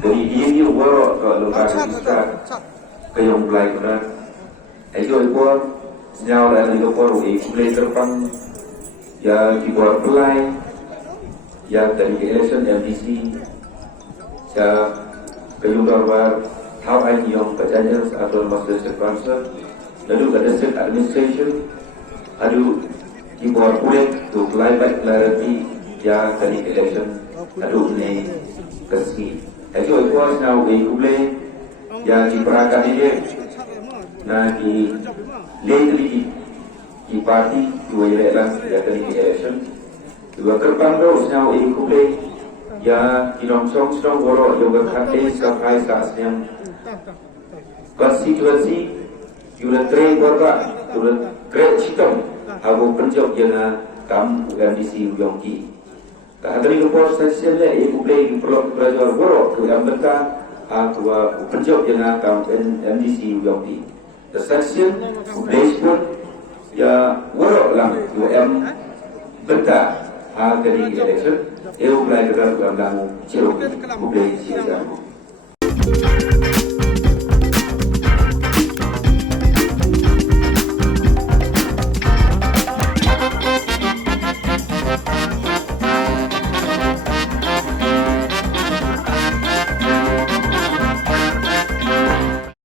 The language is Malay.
dari dia ni waro ke lokasi start ke yang mulai berat. Itu ekor senyawa dan ekor mulai terbang ya dibuat pelai ya dari election MDC ya kayudah bar how I yang kajian atau master sponsor lalu ada district administration adu dibuat pelai tu pelai baik clarity ya dari election adu ini kasih itu ekor senyawa pelai ya diperakan ini na di lately di parti dua election ya dari election dua gerbang tu senyawa pelai ya kilongsong strong woro yang berkati sampai saat yang konstitusi yuran tre borga yuran tre cikam hago penjok jana kam MDC Uyongki tak ada lagi pos stasiun le ibu play perlu belajar woro tu yang berkah aku penjok jana kam MDC Uyongki the stasiun play pun ya woro lang UM berkah dari election eu mulai dengan dalam ceruk publik siaga